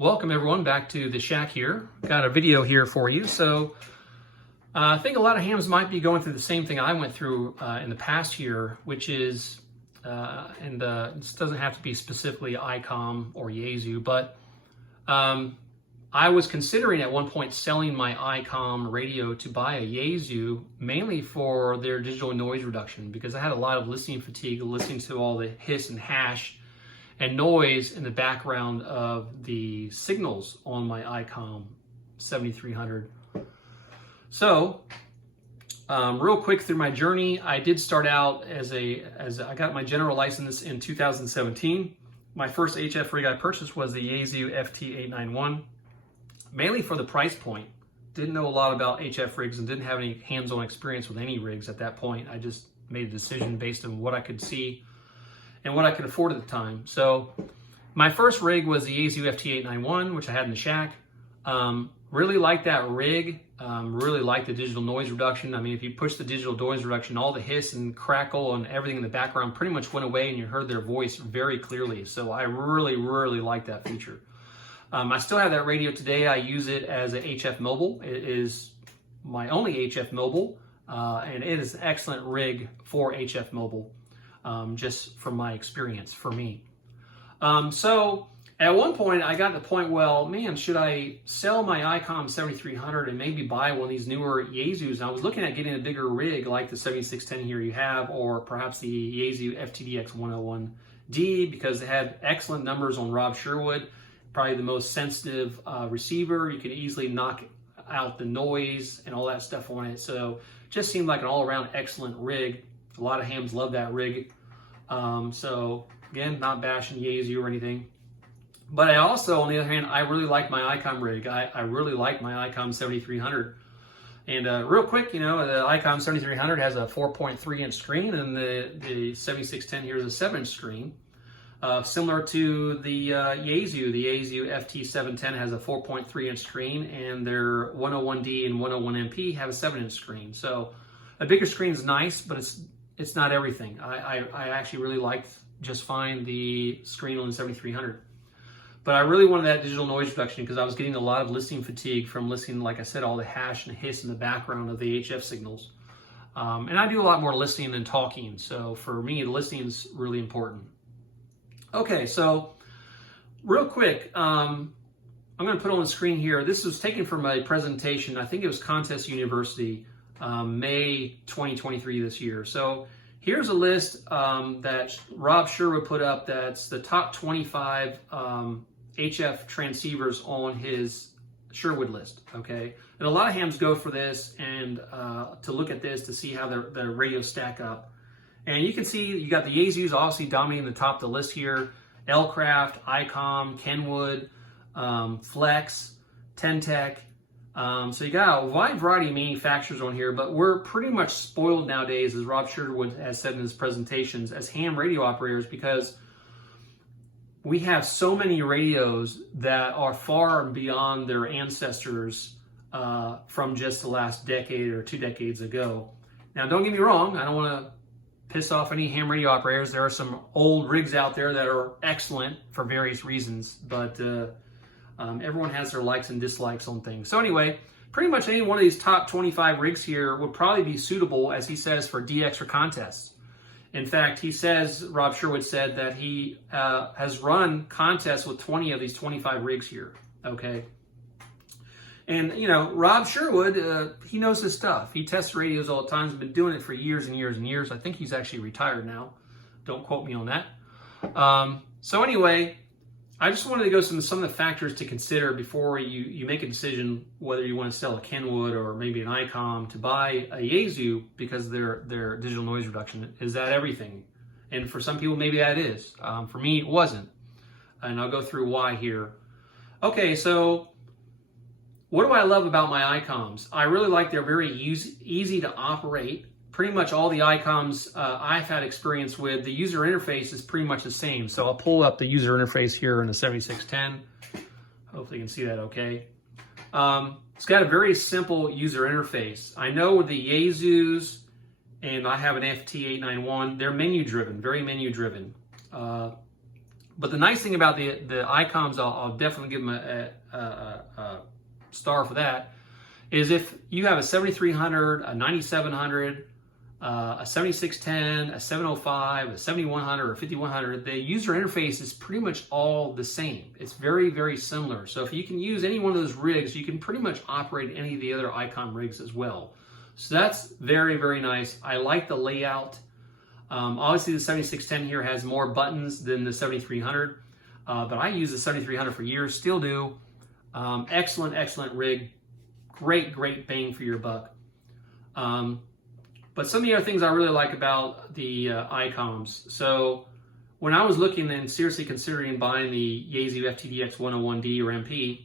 Welcome everyone back to the shack here. Got a video here for you. So I think a lot of hams might be going through the same thing I went through in the past year, which is, this doesn't have to be specifically Icom or Yaesu, but I was considering at one point selling my Icom radio to buy a Yaesu, mainly for their digital noise reduction, because I had a lot of listening fatigue, listening to all the hiss and hash and noise in the background of the signals on my Icom 7300. So, real quick through my journey, I did start out as I got my general license in 2017. My first HF rig I purchased was the Yaesu FT891, mainly for the price point. Didn't know a lot about HF rigs and didn't have any hands-on experience with any rigs at that point. I just made a decision based on what I could see and what I could afford at the time. So my first rig was the Yaesu FT891, which I had in the shack. Really liked that rig. Really liked the digital noise reduction. I mean, if you push the digital noise reduction, all the hiss and crackle and everything in the background pretty much went away and you heard their voice very clearly. So I really liked that feature. I still have that radio today. I use it as a HF mobile. It is my only HF mobile, and it is an excellent rig for HF mobile. Just from my experience for me. So at one point I got to the point, well, man, should I sell my Icom 7300 and maybe buy one of these newer Yaesus? And I was looking at getting a bigger rig like the 7610 here you have, or perhaps the Yaesu FTDX 101D, because it had excellent numbers on Rob Sherwood, probably the most sensitive receiver. You could easily knock out the noise and all that stuff on it. So just seemed like an all-around excellent rig. A lot of hams love that rig. So again, not bashing Yaesu or anything. But I also, on the other hand, I really like my Icom rig. I really like my Icom 7300. And real quick, you know, the Icom 7300 has a 4.3 inch screen, and the 7610 here is a 7-inch screen. Similar to the Yaesu FT710 has a 4.3 inch screen, and their 101D and 101MP have a 7-inch screen. So a bigger screen is nice, but it's not everything. I actually really liked just fine the screen on the 7300. But I really wanted that digital noise reduction because I was getting a lot of listening fatigue from listening, like I said, all the hash and hiss in the background of the HF signals. And I do a lot more listening than talking. So for me, the listening is really important. Okay, so real quick, I'm going to put on the screen here. This was taken from a presentation. I think it was Contest University, May 2023 this year. So here's a list that Rob Sherwood put up. That's the top 25 HF transceivers on his Sherwood list. Okay, and a lot of hams go for this and to look at this to see how the radios stack up. And you can see you got the Yaesus obviously dominating the top of the list here. L-Craft, Icom, Kenwood, Flex, Tentec. So you got a wide variety of manufacturers on here, but we're pretty much spoiled nowadays, as Rob Sherwood has said in his presentations, as ham radio operators, because we have so many radios that are far beyond their ancestors from just the last decade or 2 decades ago. Now, don't get me wrong, I don't want to piss off any ham radio operators. There are some old rigs out there that are excellent for various reasons, but everyone has their likes and dislikes on things. So anyway, pretty much any one of these top 25 rigs here would probably be suitable, as he says, for DX or contests. In fact, he says, Rob Sherwood said that he has run contests with 20 of these 25 rigs here, okay? And, you know, Rob Sherwood, he knows his stuff. He tests radios all the time. He's been doing it for years and years and years. I think he's actually retired now. Don't quote me on that. So anyway, I just wanted to go some of the factors to consider before you make a decision whether you want to sell a Kenwood or maybe an Icom to buy a Yaesu because their digital noise reduction. Is that everything? And for some people, maybe that is. For me, it wasn't. And I'll go through why here. Okay, so what do I love about my Icoms? I really like they're very easy to operate. Pretty much all the Icoms I've had experience with, the user interface is pretty much the same. So I'll pull up the user interface here in the 7610. Hopefully you can see that okay. It's got a very simple user interface. I know with the Yaesus, and I have an FT891, they're menu driven, very menu driven. But the nice thing about the Icoms, I'll definitely give them a star for that, is if you have a 7300, a 9700, a 7610, a 705, a 7100, or 5100, the user interface is pretty much all the same. It's very, very similar. So if you can use any one of those rigs, you can pretty much operate any of the other Icom rigs as well. So that's very, very nice. I like the layout. Obviously the 7610 here has more buttons than the 7300, but I use the 7300 for years, still do. Excellent, excellent rig. Great, great bang for your buck. But some of the other things I really like about the Icoms. So when I was looking and seriously considering buying the Yaesu FTDX 101D or MP,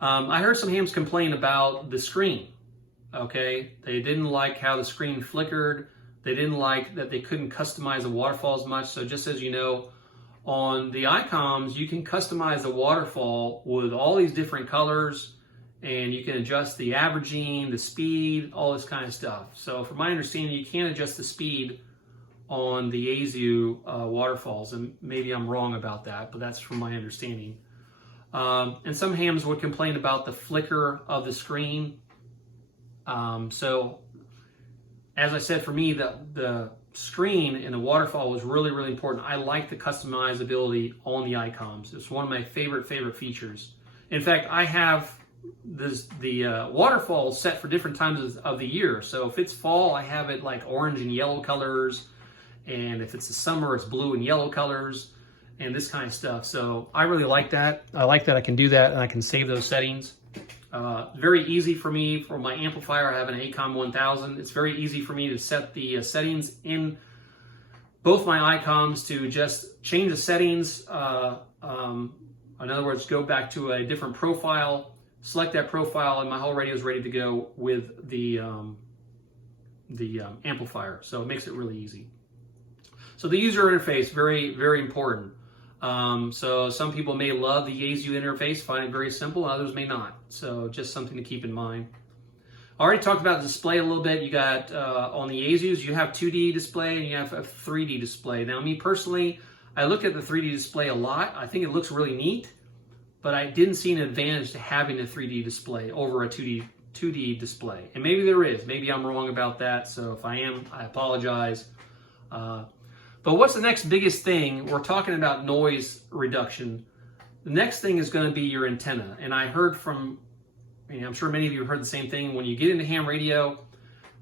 I heard some hams complain about the screen. Okay, they didn't like how the screen flickered. They didn't like that they couldn't customize the waterfall as much. So just as you know, on the Icoms, you can customize the waterfall with all these different colors, and you can adjust the averaging, the speed, all this kind of stuff. So from my understanding, you can't adjust the speed on the Yaesu waterfalls, and maybe I'm wrong about that, but that's from my understanding. And some hams would complain about the flicker of the screen. So as I said, for me, the screen in the waterfall was really, really important. I like the customizability on the Icoms. It's one of my favorite features. In fact, I have the waterfall set for different times of the year. So if it's fall, I have it like orange and yellow colors. And if it's the summer, it's blue and yellow colors and this kind of stuff. So I really like that. I like that I can do that and I can save those settings. Very easy for me. For my amplifier, I have an Icom 1000. It's very easy for me to set the settings in both my Icoms to just change the settings. In other words, go back to a different profile, select that profile, and my whole radio is ready to go with the amplifier. So it makes it really easy. So the user interface, very, very important. So some people may love the Yaesu interface, find it very simple, others may not. So just something to keep in mind. I already talked about the display a little bit. You got, on the Yaesus, you have 2D display and you have a 3D display. Now me personally, I look at the 3D display a lot. I think it looks really neat, but I didn't see an advantage to having a 3D display over a 2D display. And maybe there is, maybe I'm wrong about that. So if I am, I apologize. But what's the next biggest thing? We're talking about noise reduction. The next thing is going to be your antenna. And I heard from, I'm sure many of you have heard the same thing. When you get into ham radio,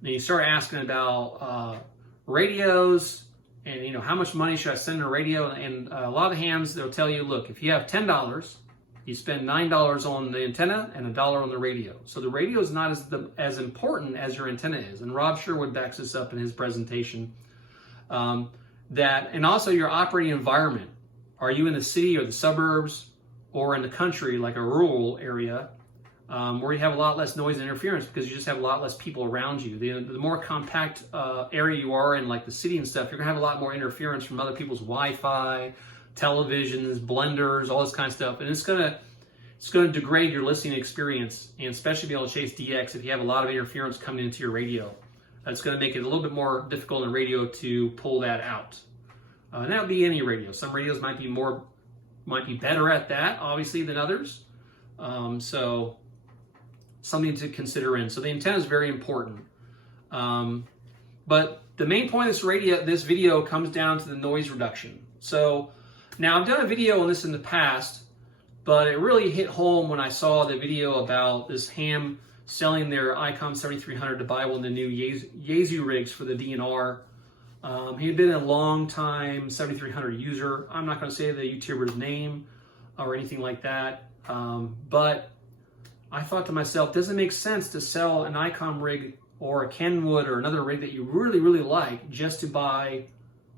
and you start asking about radios and how much money should I spend on a radio? And a lot of the hams, they'll tell you, look, if you have $10, you spend $9 on the antenna and $1 on the radio. So the radio is not as important as your antenna is. And Rob Sherwood backs this up in his presentation. And also your operating environment. Are you in the city or the suburbs or in the country, like a rural area, where you have a lot less noise and interference because you just have a lot less people around you? The more compact area you are in, like the city and stuff, you're gonna have a lot more interference from other people's Wi-Fi, televisions, blenders, all this kind of stuff, and it's gonna degrade your listening experience, and especially be able to chase DX if you have a lot of interference coming into your radio. It's going to make it a little bit more difficult in radio to pull that out. And that would be any radio. Some radios might be better at that, obviously, than others. So something to consider in. So the antenna is very important. But the main point of this video comes down to the noise reduction. So now I've done a video on this in the past, but it really hit home when I saw the video about this ham selling their Icom 7300 to buy one of the new Yaesu rigs for the DNR. He had been a long time 7300 user. I'm not going to say the YouTuber's name or anything like that, but I thought to myself, does it make sense to sell an Icom rig or a Kenwood or another rig that you really, really like just to buy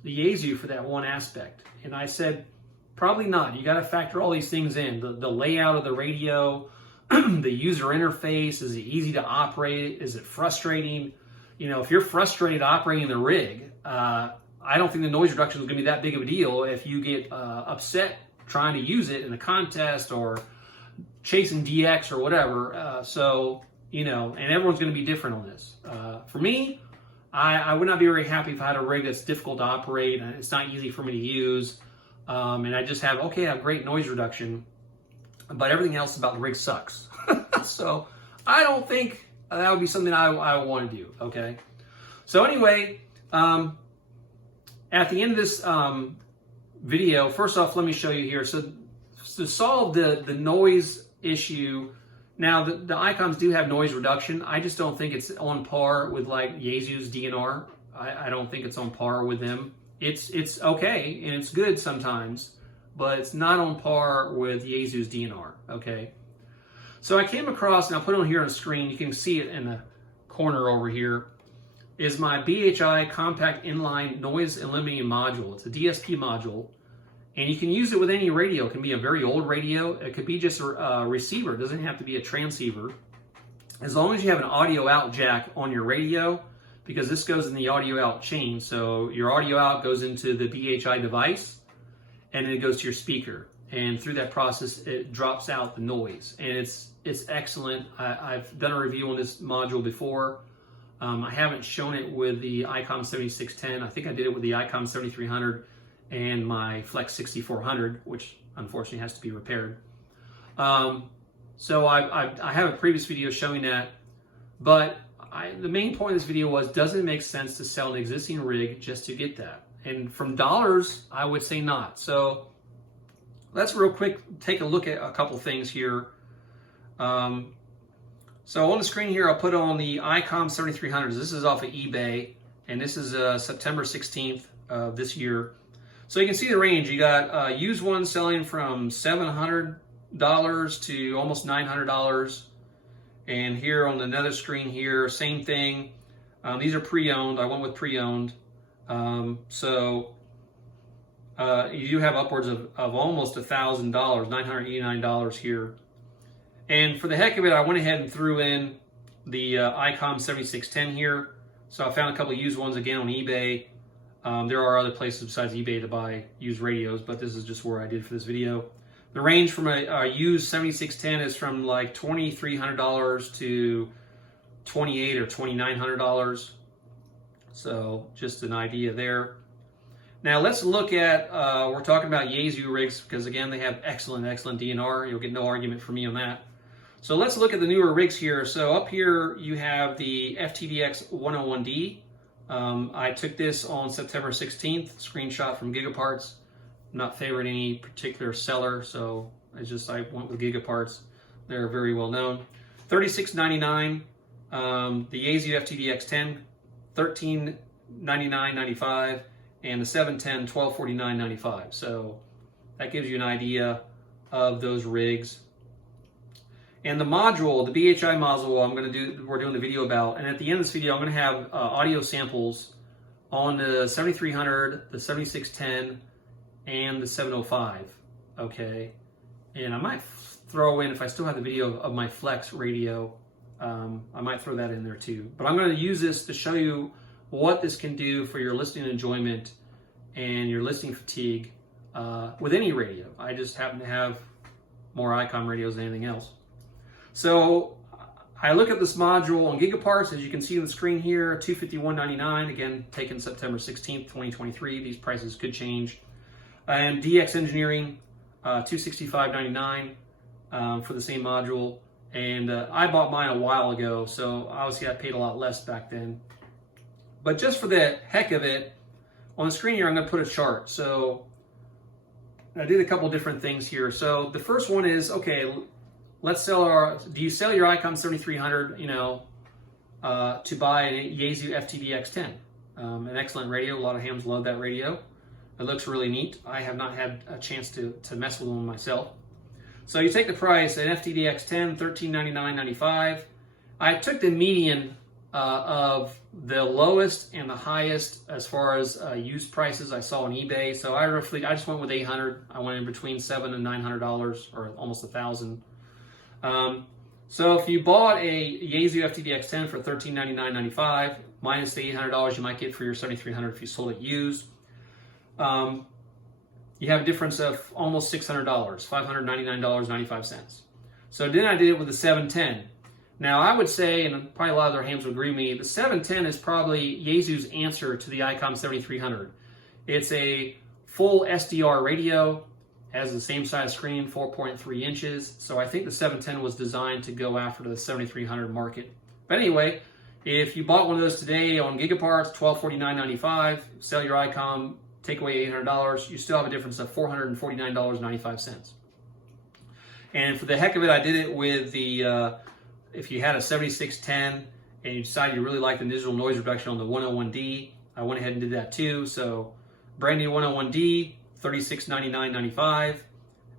the Yaesu for that one aspect? And I said, probably not. You got to factor all these things in. The layout of the radio, the user interface, is it easy to operate? Is it frustrating? If you're frustrated operating the rig, I don't think the noise reduction is going to be that big of a deal if you get upset trying to use it in a contest or chasing DX or whatever. And everyone's going to be different on this. For me, I would not be very happy if I had a rig that's difficult to operate and it's not easy for me to use. and I just have, okay, I have great noise reduction, but everything else about the rig sucks. So I don't think that would be something I want to do, okay? So anyway, at the end of this video, first off, let me show you here. So to solve the noise issue, now the Icoms do have noise reduction. I just don't think it's on par with like Yaesu's DNR. I don't think it's on par with them. It's okay and it's good sometimes, but it's not on par with Yaesu's DNR, okay? So I came across, and I'll put it on here on the screen, you can see it in the corner over here, is my BHI Compact Inline Noise Eliminating Module. It's a DSP module, and you can use it with any radio. It can be a very old radio. It could be just a receiver. It doesn't have to be a transceiver. As long as you have an audio out jack on your radio, because this goes in the audio out chain. So your audio out goes into the BHI device, and then it goes to your speaker. And through that process, it drops out the noise. And it's excellent. I've done a review on this module before. I haven't shown it with the Icom 7610. I think I did it with the Icom 7300 and my Flex 6400, which unfortunately has to be repaired. So I have a previous video showing that, but the main point of this video was, does it make sense to sell an existing rig just to get that? And from dollars, I would say not. So let's real quick take a look at a couple things here. So on the screen here, I'll put on the Icom 7300s. This is off of eBay, and this is September 16th of this year. So you can see the range. You got used ones selling from $700 to almost $900. And here on another screen here, same thing. These are pre-owned. I went with pre-owned. So you do have upwards of almost $1,000, $989 here. And for the heck of it, I went ahead and threw in the Icom 7610 here. So I found a couple of used ones again on eBay. There are other places besides eBay to buy used radios, but this is just where I did for this video. The range from a used 7610 is from like $2,300 to $2,800 or $2,900. So just an idea there. Now let's look at, we're talking about Yaesu rigs because again, they have excellent DNR. You'll get no argument from me on that. So let's look at the newer rigs here. So up here you have the FTDX 101D. I took this on September 16th, screenshot from Gigaparts. I'm not favoring any particular seller, so I went with Gigaparts. They're very well known. $36.99. The Yaesu FTDX 10, $1399.95, and the 710, $1249.95. So that gives you an idea of those rigs. And the module, the BHI module, we're doing the video about. And at the end of this video, I'm going to have audio samples on the 7300, the 7610, and the 705. Okay, and I might throw in, if I still have the video of my Flex radio, I might throw that in there too. But I'm going to use this to show you what this can do for your listening enjoyment and your listening fatigue with any radio. I just happen to have more Icom radios than anything else. So I look at this module on Gigaparts, as you can see on the screen here, $251.99, again, taken September 16th, 2023. These prices could change. And DX Engineering, $265.99 for the same module. And I bought mine a while ago, so obviously I paid a lot less back then. But just for the heck of it, on the screen here, I'm going to put a chart. So I did a couple different things here. So the first one is, okay, let's do you sell your Icom 7300, to buy a Yaesu FTDX 10? An excellent radio. A lot of hams love that radio. It looks really neat. I have not had a chance to mess with one myself. So you take the price, an FTDX 10, $1399.95. I took the median of the lowest and the highest as far as used prices I saw on eBay. So I just went with 800. I went in between $700 and $900, or almost $1,000. So if you bought a Yaesu FTDX 10 for $1399.95 minus the $800 you might get for your 7300 if you sold it used, you have a difference of almost $600, $599.95. So then I did it with the 710. Now I would say, and probably a lot of other hams would agree with me, the 710 is probably Yaesu's answer to the Icom 7300. It's a full SDR radio, has the same size screen, 4.3 inches. So I think the 710 was designed to go after the 7300 market. But anyway, if you bought one of those today on Gigaparts, $1249.95, sell your Icom, take away $800, you still have a difference of $449.95. And for the heck of it, I did it with the, if you had a 7610 and you decide you really like the digital noise reduction on the 101D, I went ahead and did that too. So brand new 101D, $3699.95.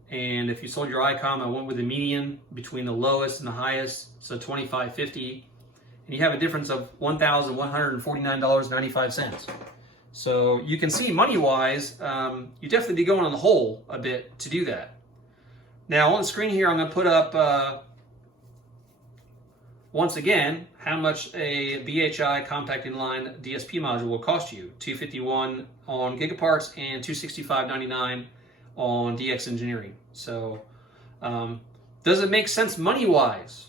And if you sold your Icom, I went with the median between the lowest and the highest, so $2550. And you have a difference of $1,149.95. So you can see money-wise, you definitely be going on the hole a bit to do that. Now on the screen here, I'm going to put up, once again, how much a BHI compact inline DSP module will cost you. $251 on Gigaparts and $265.99 on DX Engineering. So does it make sense money-wise?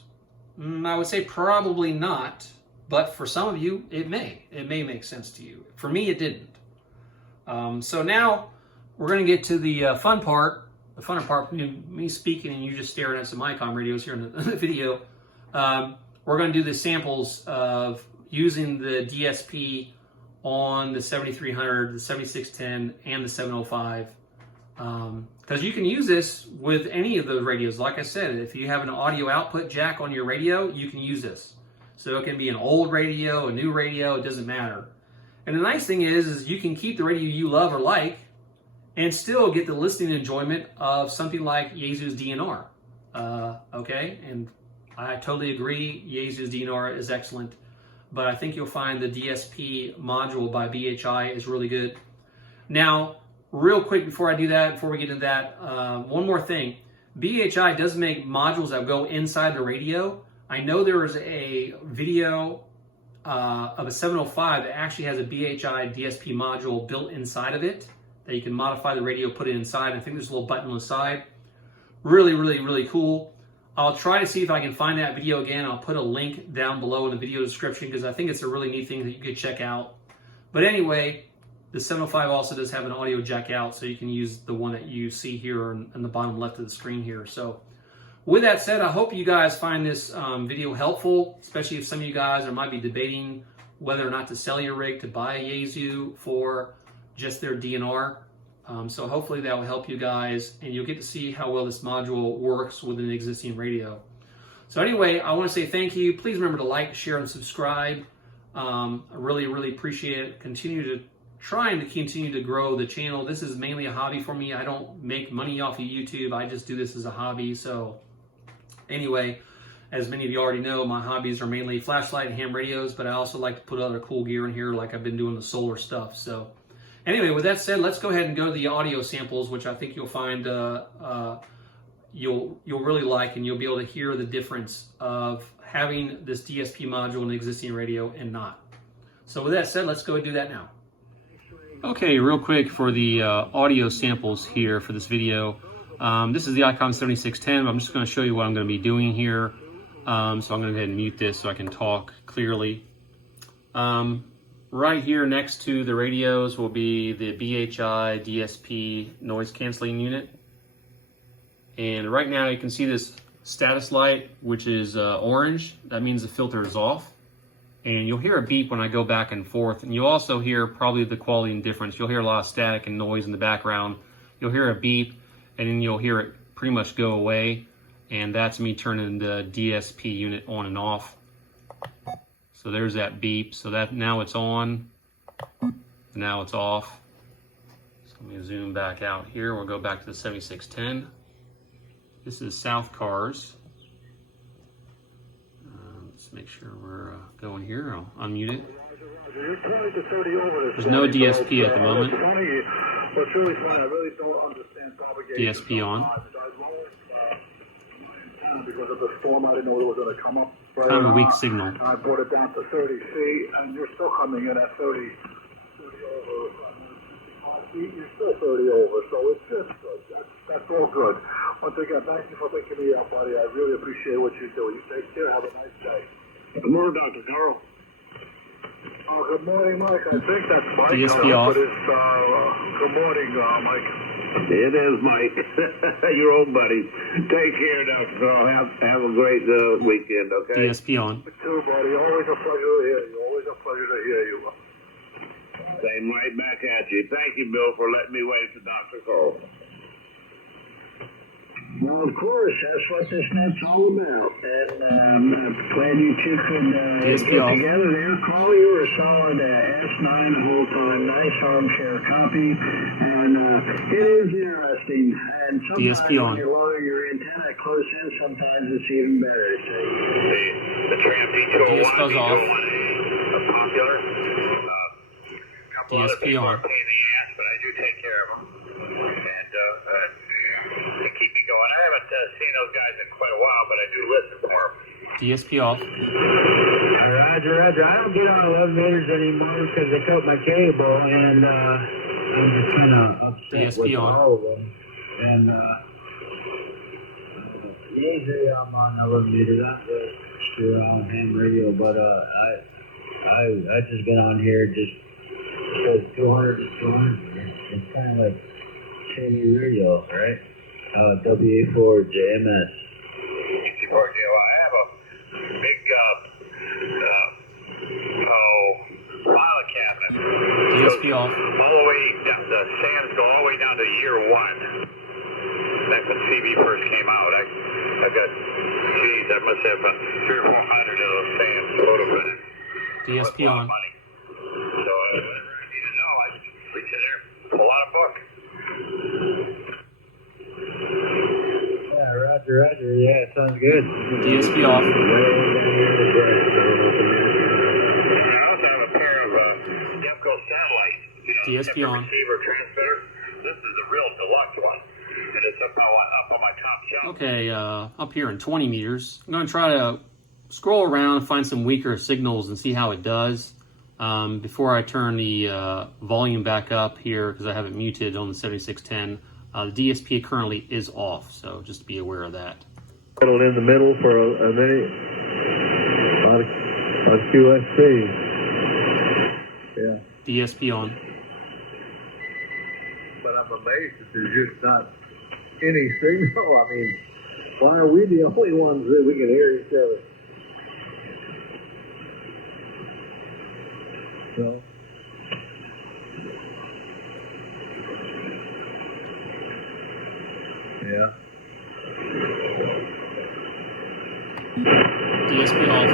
I would say probably not, but for some of you, it may. It may make sense to you. For me, it didn't. So now we're going to get to the fun part. The funner part, me speaking and you just staring at some Icom radios here in the video. We're going to do the samples of using the DSP on the 7300, the 7610, and the 705. Because you can use this with any of those radios. Like I said, if you have an audio output jack on your radio, you can use this. So it can be an old radio, a new radio, it doesn't matter. And the nice thing is you can keep the radio you love or like and still get the listening enjoyment of something like Yaesu's DNR. Okay, and I totally agree, Yaesu's DNR is excellent, but I think you'll find the DSP module by BHI is really good. Now, real quick before I do that, before we get into that, one more thing. BHI does make modules that go inside the radio. I know there is a video of a 705 that actually has a BHI DSP module built inside of it that you can modify the radio, put it inside. I think there's a little button on the side. Really, really, really cool. I'll try to see if I can find that video again. I'll put a link down below in the video description because I think it's a really neat thing that you could check out. But anyway, the 705 also does have an audio jack out, so you can use the one that you see here in the bottom left of the screen here. So with that said, I hope you guys find this video helpful, especially if some of you guys might be debating whether or not to sell your rig to buy a Yaesu for just their DNR. So hopefully that will help you guys and you'll get to see how well this module works with an existing radio. So anyway, I want to say thank you. Please remember to like, share, and subscribe. I really, really appreciate it. Trying to continue to grow the channel. This is mainly a hobby for me. I don't make money off of YouTube. I just do this as a hobby. So anyway, as many of you already know, my hobbies are mainly flashlight and ham radios, but I also like to put other cool gear in here, like I've been doing the solar stuff. So anyway, with that said, let's go ahead and go to the audio samples, which I think you'll find you'll really like, and you'll be able to hear the difference of having this DSP module in the existing radio and not. So with that said, let's go and do that now. Okay, real quick for the audio samples here for this video. This is the Icom 7610. I'm just going to show you what I'm going to be doing here. So I'm going to go ahead and mute this so I can talk clearly. Right here next to the radios will be the BHI DSP noise canceling unit. And right now you can see this status light, which is orange. That means the filter is off. And you'll hear a beep when I go back and forth. And you'll also hear probably the quality and difference. You'll hear a lot of static and noise in the background. You'll hear a beep, and then you'll hear it pretty much go away. And that's me turning the DSP unit on and off. So there's that beep. So that now it's on, now it's off. So let me zoom back out here. We'll go back to the 7610. This is South Cars. Let's make sure we're going here. I'll unmute it. There's no DSP at the moment. DSP on. Because of the storm, I didn't know it was going to come up. Kind of a weak signal. I brought it down to 30 feet, and you're still coming in at 30 over. Feet, you're still 30 over, so it's just good. That's all good. Once again, thank you for picking me up, buddy. I really appreciate what you do. You take care. Have a nice day. Good morning, Dr. Carroll. Good morning, Mike. I think that's Mike. DSP off. But it's, good morning, Mike. It is, Mike. Your old buddy. Take care, Dr. Carl. Have a great weekend, okay? DSP on. You too, buddy. Always a pleasure to hear you. Always a pleasure to hear you. Same right back at you. Thank you, Bill, for letting me wait for Dr. Carl. Well, of course, that's what this net's all about. And I'm glad you two could get together there. Call you a solid S9 the whole time. Nice armchair copy. And it is interesting. And sometimes when you lower your antenna close in, sometimes it's even better. The Tramp D201, DSP's off. a popular. Couple other DSP people on. are a pain in the ass, but I do take care of them. And they keep me going. I haven't seen those guys in quite a while, but I do listen for them. DSP off. Roger, Roger. I don't get on 11 meters anymore because they cut my cable, and I'm just kind of upset DSP with on. all of them. And usually I'm on 11 meters. I'm just screw on ham radio, but I just been on here just because 200 is 200. It's kind of like KU radio, right? WA4 JMS. I have a big file cabinet. DSP off. All the way down, the sands go all the way down to year 1. That's when CB first came out. I've got, geez, I must have 300 or 400 of those sands photoprinted. DSP on. So whatever I need to know, I reach in there, pull out a book. Yeah, Roger, Roger. Yeah, it sounds good. DSP off. I also have a pair of Demco satellites. DSP on. Receiver transmitter. This is a real deluxe one. And it's up on my top shelf. Okay, up here in 20 meters. I'm going to try to scroll around and find some weaker signals and see how it does. Before I turn the volume back up here, because I have it muted on the 7610, the DSP currently is off, so just be aware of that. Settled in the middle for a minute on QSC. Yeah. DSP on. But I'm amazed that there's just not any signal. I mean, why are we the only ones that we can hear each other? So. Yeah. DSP off.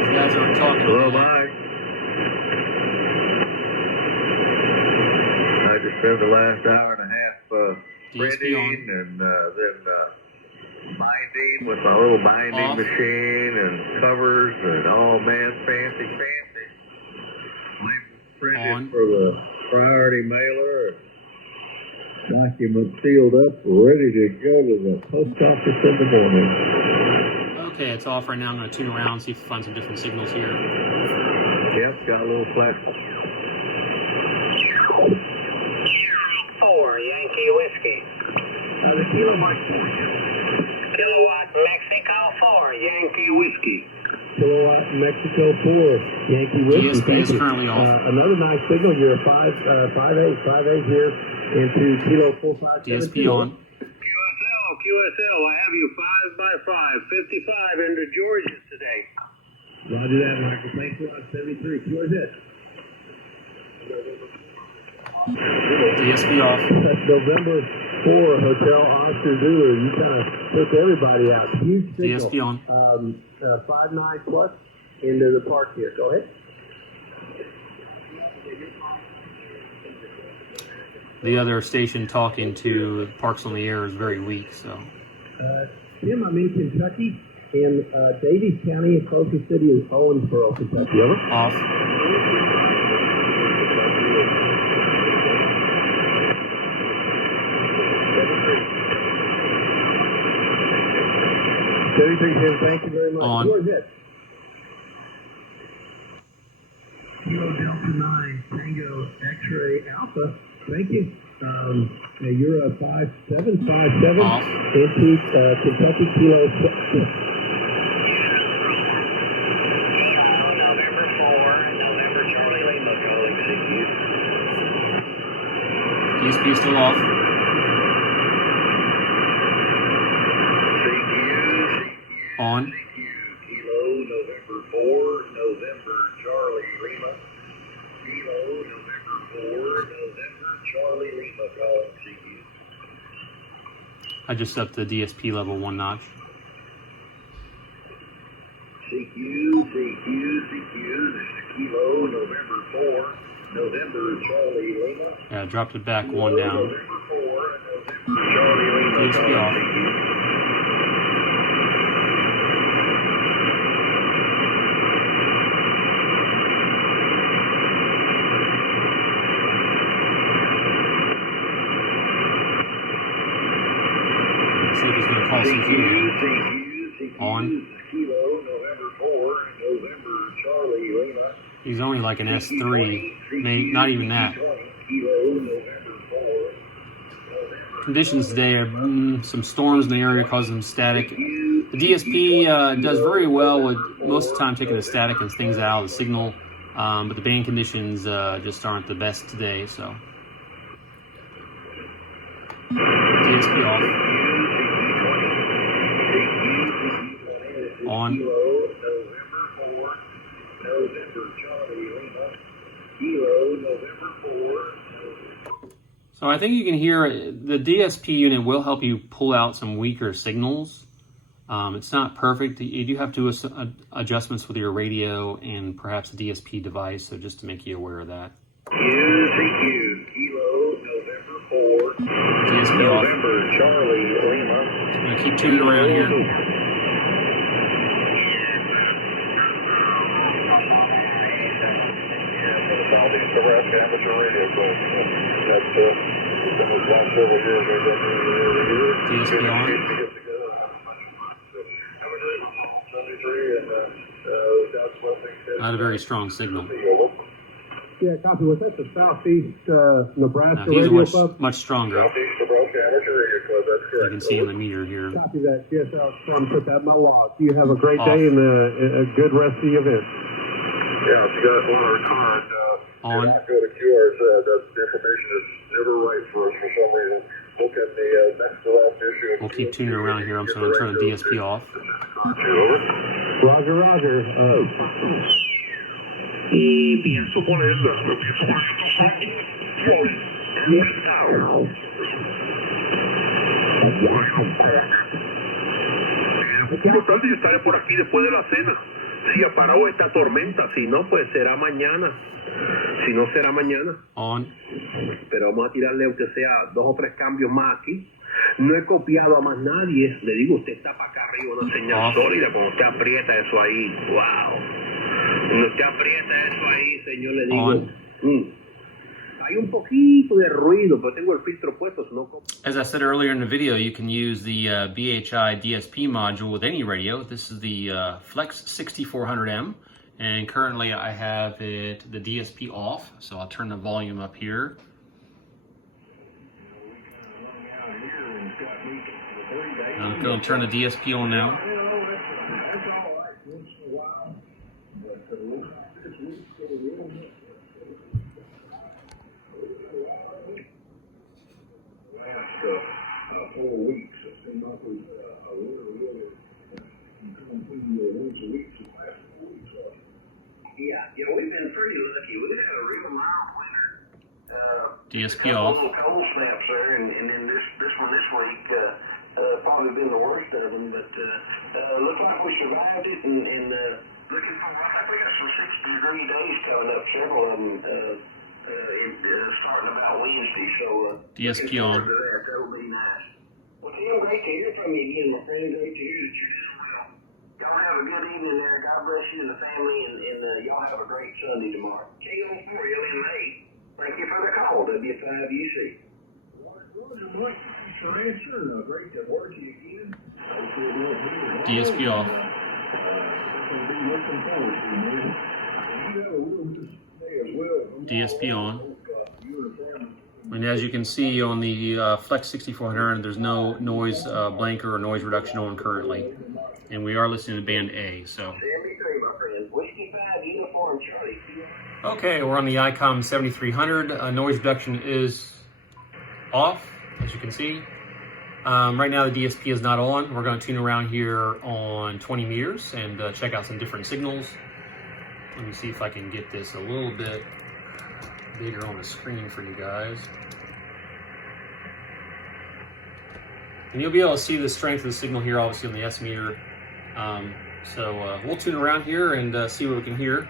These guys aren't talking. Hello, Mike. I just spent the last hour and a half printing and then binding with my little binding machine and covers and all man fancy. Printed for the priority mailer. Document sealed up, ready to go to the post office in the morning. Okay, it's off right now. I'm going to tune around, see if we find some different signals here. Yep, got a little flat. 4 Yankee Whiskey. The kilo Mike 4. Kilowatt Mexico 4 Yankee Whiskey. Kilowatt Mexico 4 Yankee Whiskey. DSP is currently off. Another nice signal. You're 5-8 here into Kilo 45. DSP on. QSL, I have you 5x5, 55 into Georgia today. Roger that, Michael. Thanks a lot. 73. QRZ. DSP off. That's November 4 Hotel Oscar Zulu. You kind of took everybody out. Huge signal. DSP on. 5-9 plus into the park here. Go ahead. The other station talking to Parks on the Air is very weak, so. Tim, I'm in Kentucky, in Davies County, a closest city is Owensboro, Kentucky. Over. Off. Tim, thank you very much. On. Who is it? Kilo Delta 9, Tango X-Ray Alpha. Thank you. You're a 5757 Off. Antique Kentucky Kilo 6. November 4, November Charlie Lima calling CQ. DSP is still off. On. Kilo November 4, November Charlie Lima. Kilo November 4, November Charlie Lima calling CQ. I just upped the DSP level 1 notch. CQ, this is Kilo November 4, November Charlie Lima. Yeah, I dropped it back 1 down. November 4, November Charlie Lima DSP calling off. CQ. See if he's going to call CQ again. On. Kilo November 4, November Charlie Lima. He's only like an S3, not even that. Kilo November 4. Conditions today are some storms in the area causing some static. The DSP does very well with most of the time taking the static and things out of the signal, but the band conditions just aren't the best today. So DSP off. On. Kilo November 4, November Charlie Lima. Kilo November 4. So I think you can hear the DSP unit will help you pull out some weaker signals. It's not perfect. You do have to do adjustments with your radio and perhaps the DSP device, so just to make you aware of that. QCQ, Kilo November 4, DSP off. November Charlie Lima. I'm going to keep tuning around here. Southeast Nebraska Amateur Radio Club. That's been the last several years they've done DSP on. Not a very strong signal. Yeah, copy. Was that the Southeast Nebraska He's Radio Club? much stronger. Southeast Nebraska Amateur Radio Club, that's You correct. can see in the meter here. Copy that. Yes, I'll put that in my log. You have a great Off. day and a good rest of the event. Yeah, if you guys want to record, On. go to QRZ. That information is never right for us for some reason. Look at the next to last issue. We'll keep tuning around here. I'm just going to turn the DSP off. Roger, Roger. Pienso ponerla, Importante yo estaré por aquí después de la cena. Si ha parado esta tormenta, si no, pues será mañana. Si no, será mañana. On. Pero vamos a tirarle aunque sea 2 o 3 cambios más aquí. No he copiado a más nadie. Le digo, usted está para acá arriba, una señal sólida. Cuando usted aprieta eso ahí, wow. Cuando usted aprieta eso ahí, señor, le digo, hay un poquito de ruido, pero tengo el filtro puesto. No. As I said earlier in the video, you can use the BHI DSP module with any radio. This is the Flex 6400M, and currently I have the DSP off, so I'll turn the volume up here. I'm going to turn the DSP on now. Yeah, we've been pretty lucky. We've had a real mild winter. DSP off. Cold snaps there, and then this one this week probably been the worst of them. But looks like we survived it, and looking for. I think we got some 60-degree days coming up. Several of them starting about Wednesday. So DSP on. That will be nice. Well, Tim, great to hear from you again, my friend. Great to hear that you're doing well. Y'all have a good evening there. God bless you and the family, and y'all have a great Sunday tomorrow. K-on 4, LMA. Thank you for the call, W5UC. Great to work you again. DSP off. DSP on. And as you can see on the Flex 6400, there's no noise blanker or noise reduction on currently. And we are listening to band A, so. Okay, we're on the Icom 7300. Noise reduction is off, as you can see. Right now the DSP is not on. We're going to tune around here on 20 meters and check out some different signals. Let me see if I can get this a little bit bigger on the screen for you guys. And you'll be able to see the strength of the signal here, obviously, on the S meter. So we'll tune around here and see what we can hear.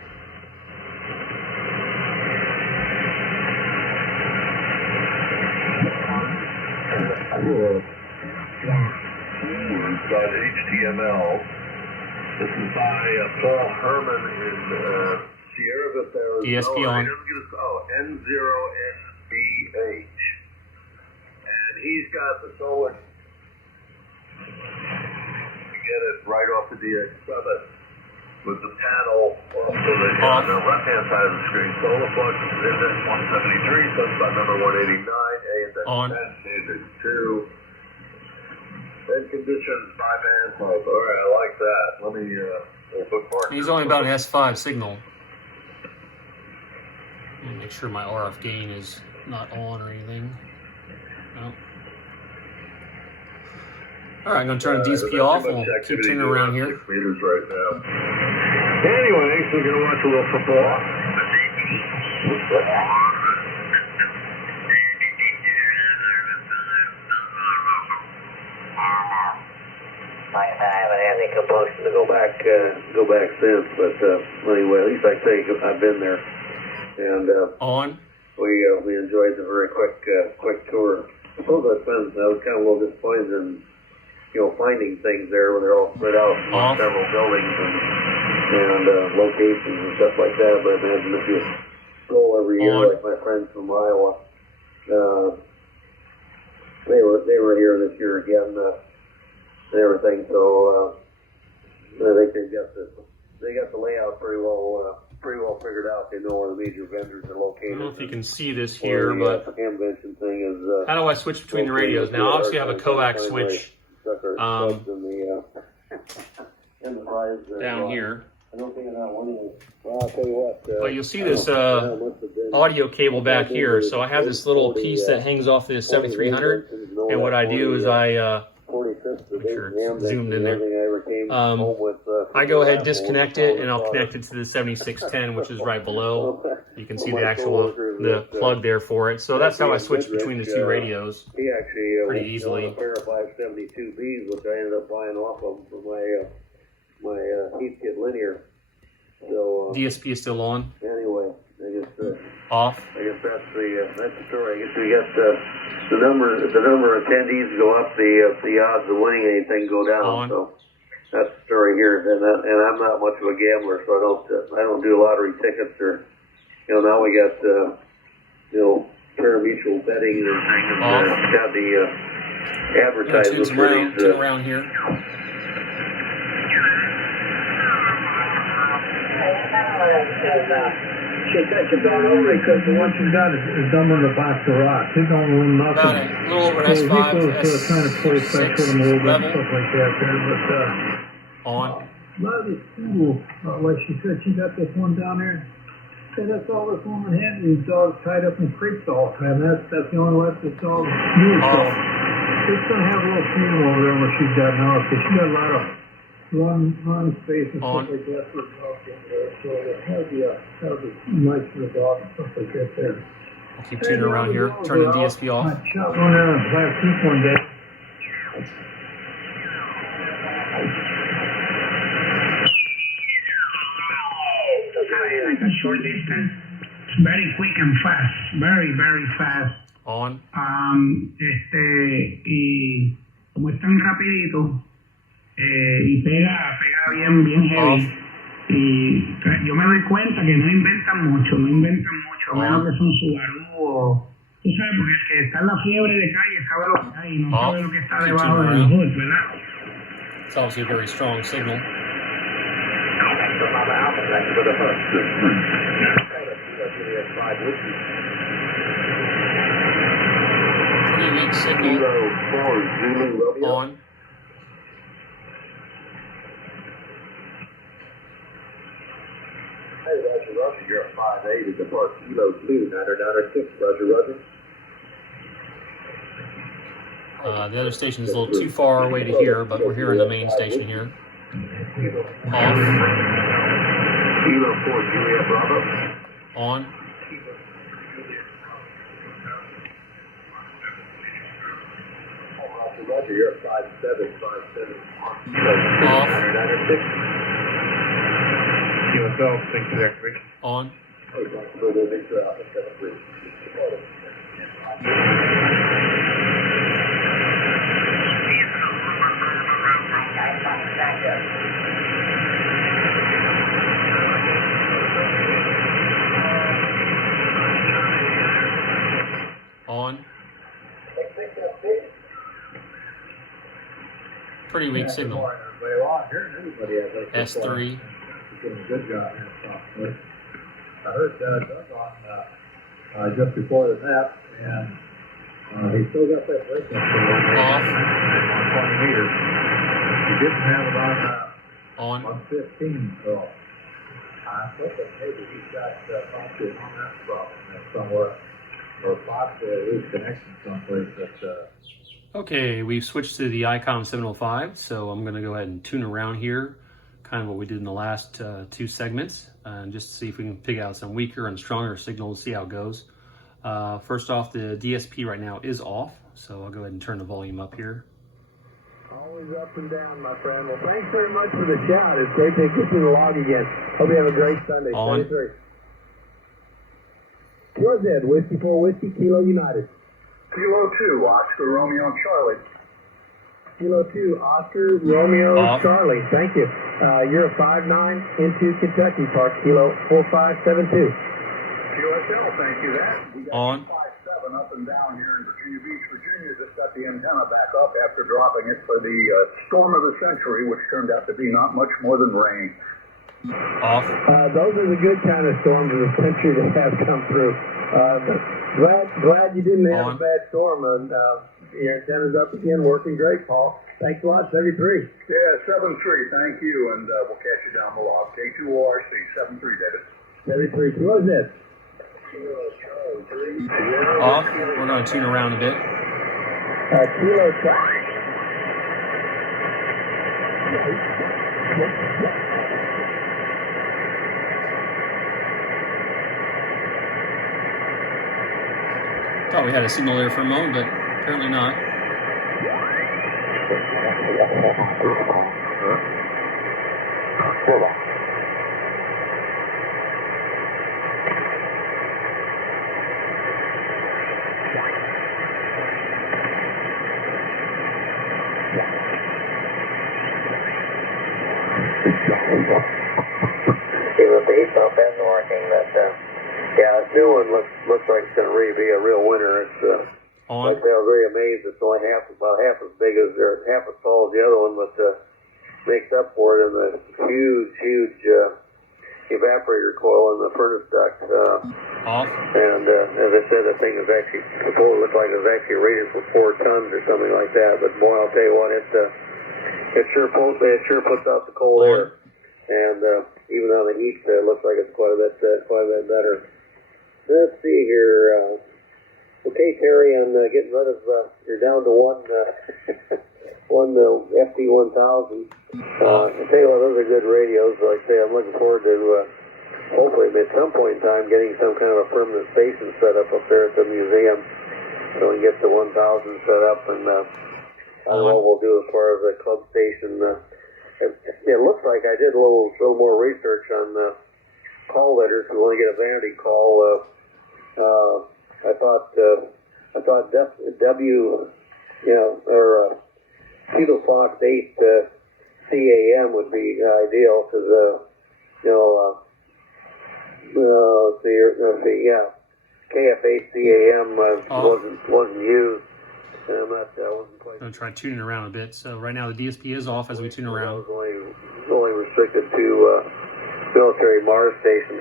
HTML. This is by Paul Herman in Sierra Vista. DSP on. N0NBH. And he's got the solar. Get it right off the DX7 with the panel on the left-hand side of the screen. Solar flux is index 173, sunspot number 189, A index 10, index 2. And conditions by band type. All right, I like that. Let me bookmark. He's only about an S5 signal. Let me make sure my RF gain is not on or anything. No. All right, I'm going to turn the DSP off and we'll keep tuning around here. 6 meters right now. Anyway, so we're going to watch a little football. I haven't had any compulsion to go back since, but anyway, at least I think I've been there, and On. we enjoyed the very quick tour. I suppose I was kind of a little disappointed in finding things there where they're all spread out in several buildings and locations and stuff like that. But I imagine if you go every year, like my friends from Iowa, they were here this year again. And everything, so I think they got the layout pretty well figured out. They know where the major vendors are located. I don't know if you can see this here, but convention thing is. how do I switch between the radios? Now, obviously, I have a coax switch down here. I don't think that one is. Well, I'll tell you what. But you'll see this audio cable back here. So I have this little piece that hangs off this 7300, and what I do is I make sure it's zoomed in there. I go ahead, disconnect it, and I'll connect it to the 7610, which is right below. You can see the plug there for it. So that's how I switch between the two radios pretty easily. A pair of 572Bs, which I ended up buying off of for my Heathkit linear. So DSP is still on. Anyway, I guess off. I guess that's the story. I guess we got the number of attendees go up, the odds of winning anything go down. On. So that's the story here. And I'm not much of a gambler, so I don't do lottery tickets or now we got pari-mutuel betting and things. Got the advertisements for these around here. Shit, that's about over because the one you got is dumb on the box of rocks. He don't win nothing. About a little over an So S5, he goes to kind of play back with him a little bit and stuff like that there. But on. a lot of these people, like she said, she got this one down there. Hey, that's all this woman had. These dogs tied up in crates all the time. That's the only way this dog moves. So she's gonna have a little funeral over there when she's got now because she got a lot of run space and stuff like that for dogs in there. So that'll be nice for the dog and stuff like that there. I'll keep tuning around here. Turn the DSP off. I shot one out of plastic one day. Like a short distance, it's very quick and fast, very, very fast. On. Y como es tan rapidito y pega bien heavy. Y yo me doy cuenta que no inventan mucho, menos que son Subaru o... Tú sabes, porque el que está en la fiebre de calle sabe lo que hay, no sabe lo que está debajo del hood, ¿verdad? It's obviously a very strong signal. signal. Kilo 4 Zulu Romeo. On. Hey, Roger, you're at 5'8" at the Park Kilo 2, 996, Roger. The other station is a little too far away to hear, but we're hearing the main station here. Off. Kilo 4 Juliet Bravo. On. Roger, you're at 5'7", 5'7". Off. 996. QSL, thanks for the activation. On. On. Pretty weak signal. S3. Doing a good job here. I heard Doug on just before the map, and he still got that break up Off. on 20 meters. He didn't have it On. on 15, so I think that maybe he's got possibly on that problem somewhere, or possibly at least connection someplace that. Okay, we've switched to the Icom 705, so I'm going to go ahead and tune around here, kind of what we did in the last two segments, and just to see if we can pick out some weaker and stronger signals, see how it goes. First off, the DSP right now is off, so I'll go ahead and turn the volume up here. Always up and down, my friend. Well, thanks very much for the shout. It's great to get you the log again. Hope you have a great Sunday. On. 33. Yours, Ed. Whiskey 4 Whiskey, Kilo United. Kilo 2, Oscar Romeo Charlie. Kilo 2, Oscar Romeo Off. Charlie. Thank you. You're a 5'9" into Kentucky, Park Kilo 4572. QSL, thank you. We got On. 5'7" up and down here in Virginia Beach, Virginia. Just got the antenna back up after dropping it for the storm of the century, which turned out to be not much more than rain. Off. Those are the good kind of storms of the century that have come through. Glad you didn't have On. a bad storm. And your antenna's up again, working great, Paul. Thanks a lot, 73. Yeah, 7-3, thank you, and we'll catch you down the log. K2ORC, 7-3, David. 73. What is this? Off. We're going to tune around a bit. Kilo Charlie. Thought we had a signal there for a moment, but apparently not. See what the heat pump isn't working, but yeah, this new one looks like it's going to really be a real winner. It's On. like I was very amazed. It's only about half as big as or half as tall as the other one, but makes up for it in the huge evaporator coil in the furnace duct. Off. And as I said, the thing is actually supposed to look like it was actually rated for 4 tons or something like that. But boy, I'll tell you what, it sure puts out the cold air. And even on the heat, it looks like it's quite a bit better. Let's see here. Okay, Terry, on getting rid of, you're down to one FD1000. I'll tell you what, those are good radios. Like I say, I'm looking forward to hopefully at some point in time getting some kind of a permanent station set up there at the museum so we can get the 1000 set up, and I don't know what we'll do as far as a club station. It looks like I did a little more research on call letters. We want to get a vanity call. I thought or Kilo Fox 8 CAM would be ideal because KF8 CAM wasn't used. I wasn't quite. I'm going to try tuning around a bit. So right now the DSP is off as we tune around. It was only restricted to military Mars stations.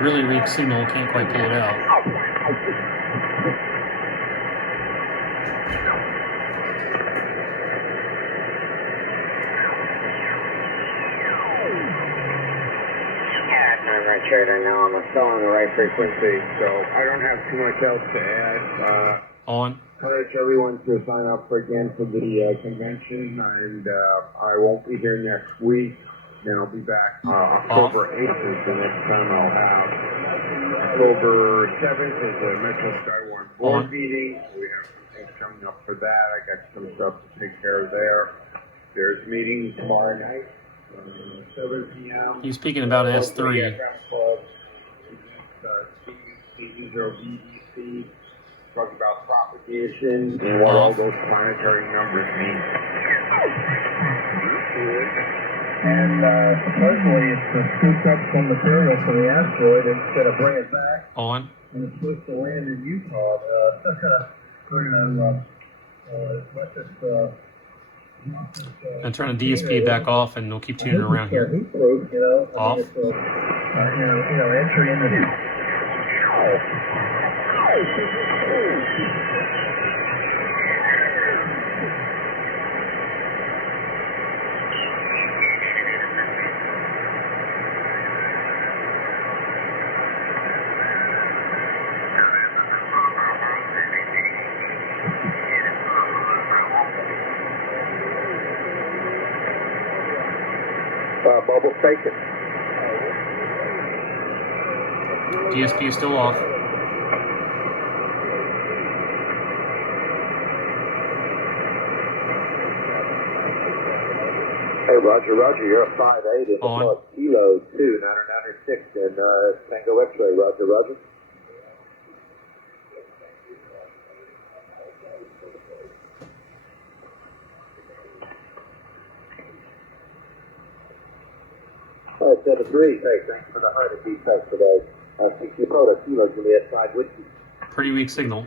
Really weak signal, can't quite pull it out. I'm right here now. I'm still on the right frequency, so I don't have too much else to add. On. Encourage everyone to sign up again for the convention, and I won't be here next week. Then I'll be back October 8th is the next time I'll have. October 7th is the Metro Skywarn board meeting. We have some things coming up for that. I got some stuff to take care of there. There's a meeting tomorrow night, 7 p.m. He's speaking about S3. CE0BDC, talk about propagation and what all those planetary numbers mean. And supposedly it's to scoop up some material from the asteroid instead of bring it back. On. And it's supposed to land in Utah. We're going to And turn the DSP back off, and we'll keep tuning around here. Off. Entry into the... Mobile station. DSP is still off. Hey, Roger, you're a 5'8" in On. Kilo 2, 996 in Tango X-ray, Roger. All right, 7-3, hey, thanks for the heart of defect today. 60 Dakota, Kilo Juliet 5 Whiskey. Pretty weak signal.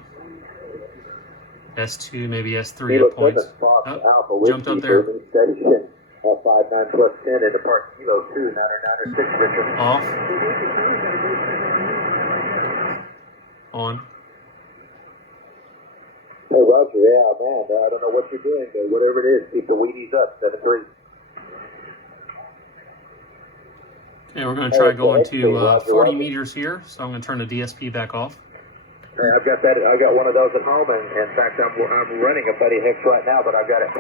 S2, maybe S3 Kilo at points. 7, Fox Oh, Alpha Whiskey, jumped up there. Station, 59 plus 10 in the Park Kilo 2, 996, Richard. Off. On. Hey, Roger, yeah, man, I don't know what you're doing, but whatever it is, keep the Wheaties up, 7-3. Okay, we're going to try going to 40 meters here, so I'm going to turn the DSP back off. Hey, I've got that. I got one of those at home, and in fact, I'm running a Buddy Hicks right now, but I've got it.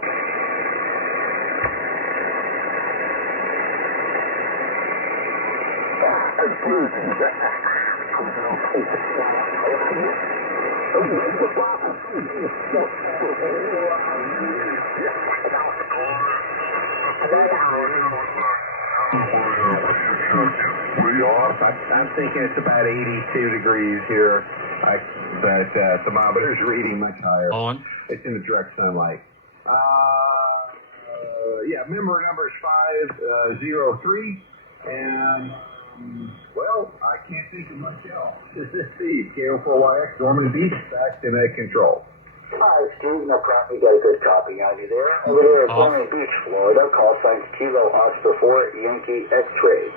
I'm thinking it's about 82 degrees here, but thermometer's reading much higher. On. It's in the direct sunlight. Yeah, member number is 503, and well, I can't think of much else. Let's see, KO4YX, Norman Beach, back to net control. Hi, Steve. No problem. You got a good copy on you there. Over here at Norman Beach, Florida. Call sign Kilo Oscar 4 Yankee X-ray.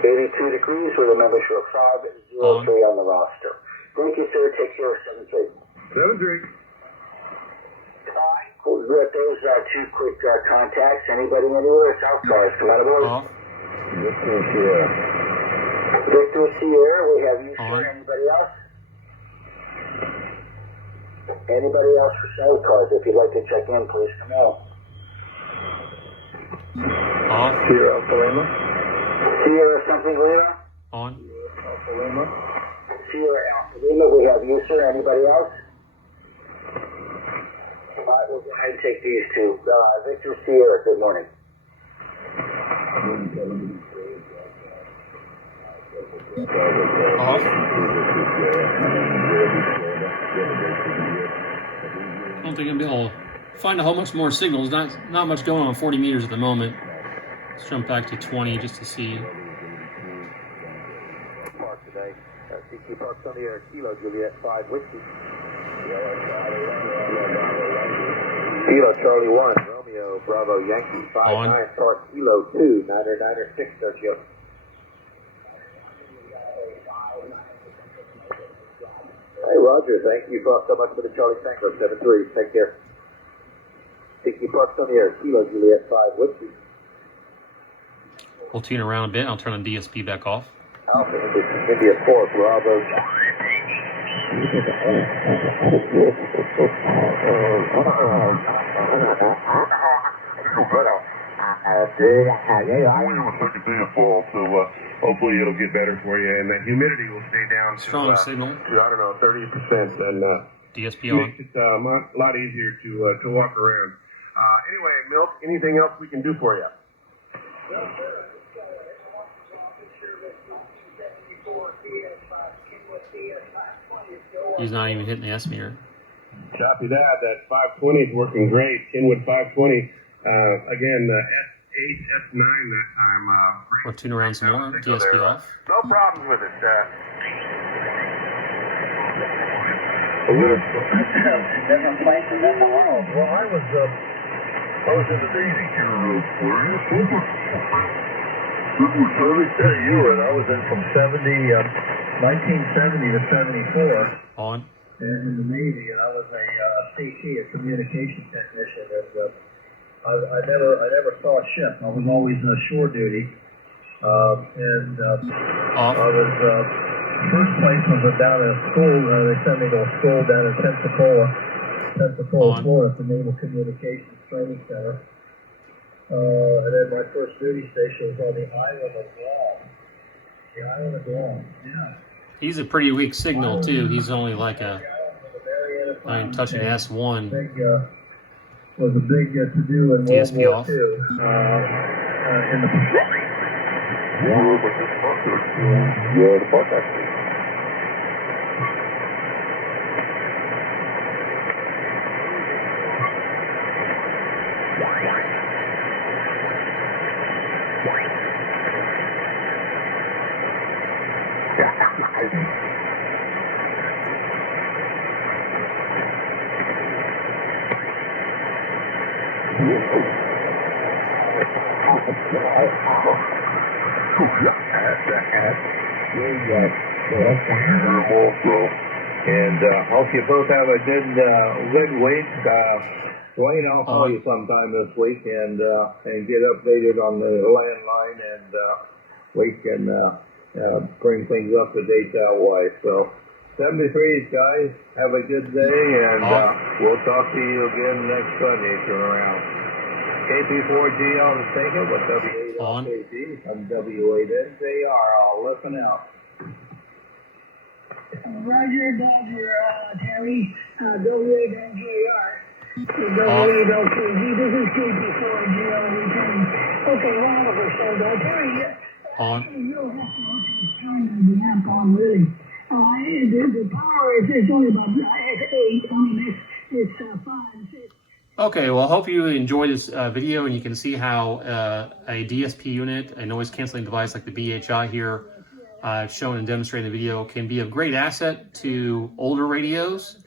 82 degrees with a membership of 503 on the roster. Thank you, sir. Take care. 7-3. 7-3. We've got those two quick contacts. Anybody anywhere? South cars. Come on aboard. Off. Victor Sierra. Victor Sierra. We have you, On. sir. Anybody else? Anybody else for South cars? If you'd like to check in, please come out. Off. Sierra Alpha Lima. Sierra something Lima? On. Alpha Lima. Sierra Alpha Lima. We have you, sir. Anybody else? All right, we'll go ahead and take these two. Victor Sierra, good morning. Off. I don't think I'm able to find a whole much more signals. Not much going on 40 meters at the moment. Let's jump back to 20 just to see. Park today. CQ Park's on the air. Kilo Juliet 5 Whiskey. Kilo Charlie 1 Romeo Bravo Yankee 5-9 Park Kilo 2 996 Sergio. Roger. Thank you so much for the Charlie Tango 7-3. Take care. Tiki Parks on the air. Kilo Juliet 5 Whiskey. We'll tune around a bit. I'll turn the DSP back off. Alpha India 4 Bravo. Hopefully it'll get better for you, and the humidity will stay down to, Strong signal. to, I don't know, 30%, and DSP on. makes it a lot easier to walk around. Anyway, Milk, anything else we can do for you? He's not even hitting the S meter. Copy that. That 520 is working great. Kenwood 520. Again, S8, S9 that time. We'll tune around some more. DSP off. No problems with it. Different places in the world. Well, I was in the Navy here real quick. You were, and I was in from 1970 to 74. On. In the Navy, and I was a CT, a communication technician, and I never saw a ship. I was always shore duty, Off. I was first place was down at a school. They sent me to a school down in Pensacola, On. Florida, at the Naval Communications Training Center. And then my first duty station was on the island of Guam. The island of Guam, yeah. He's a pretty weak signal too. He's only like a, not even touching S1. Was a big to-do in DSP World War off. II. In the And hope you both have a good week. Dwayne, I'll call you sometime this week and get updated on the landline, and we can bring things up to date that way. So 73s, guys, have a good day, and we'll talk to you again next Sunday if you're around. KP4GL to Sega with W8LKG. I'm W8NJR. I'll listen out. Roger, Dodger, Terry, W8NJR. W8LKG. This is KP4GL returning. Okay, 100%. Terry, On. you'll have to turn the amp on, really. The power is only about 8. I mean, it's 5, 6. Okay, well, I hope you enjoyed this video, and you can see how a DSP unit, a noise canceling device like the BHI here, shown and demonstrated in the video, can be a great asset to older radios,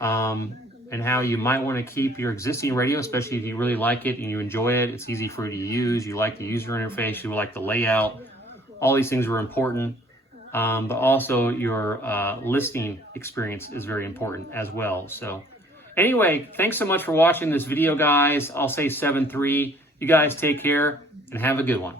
and how you might want to keep your existing radio, especially if you really like it and you enjoy it. It's easy for you to use. You like the user interface. You like the layout. All these things are important. But also your listening experience is very important as well. So anyway, thanks so much for watching this video, guys. I'll say 7-3. You guys take care and have a good one.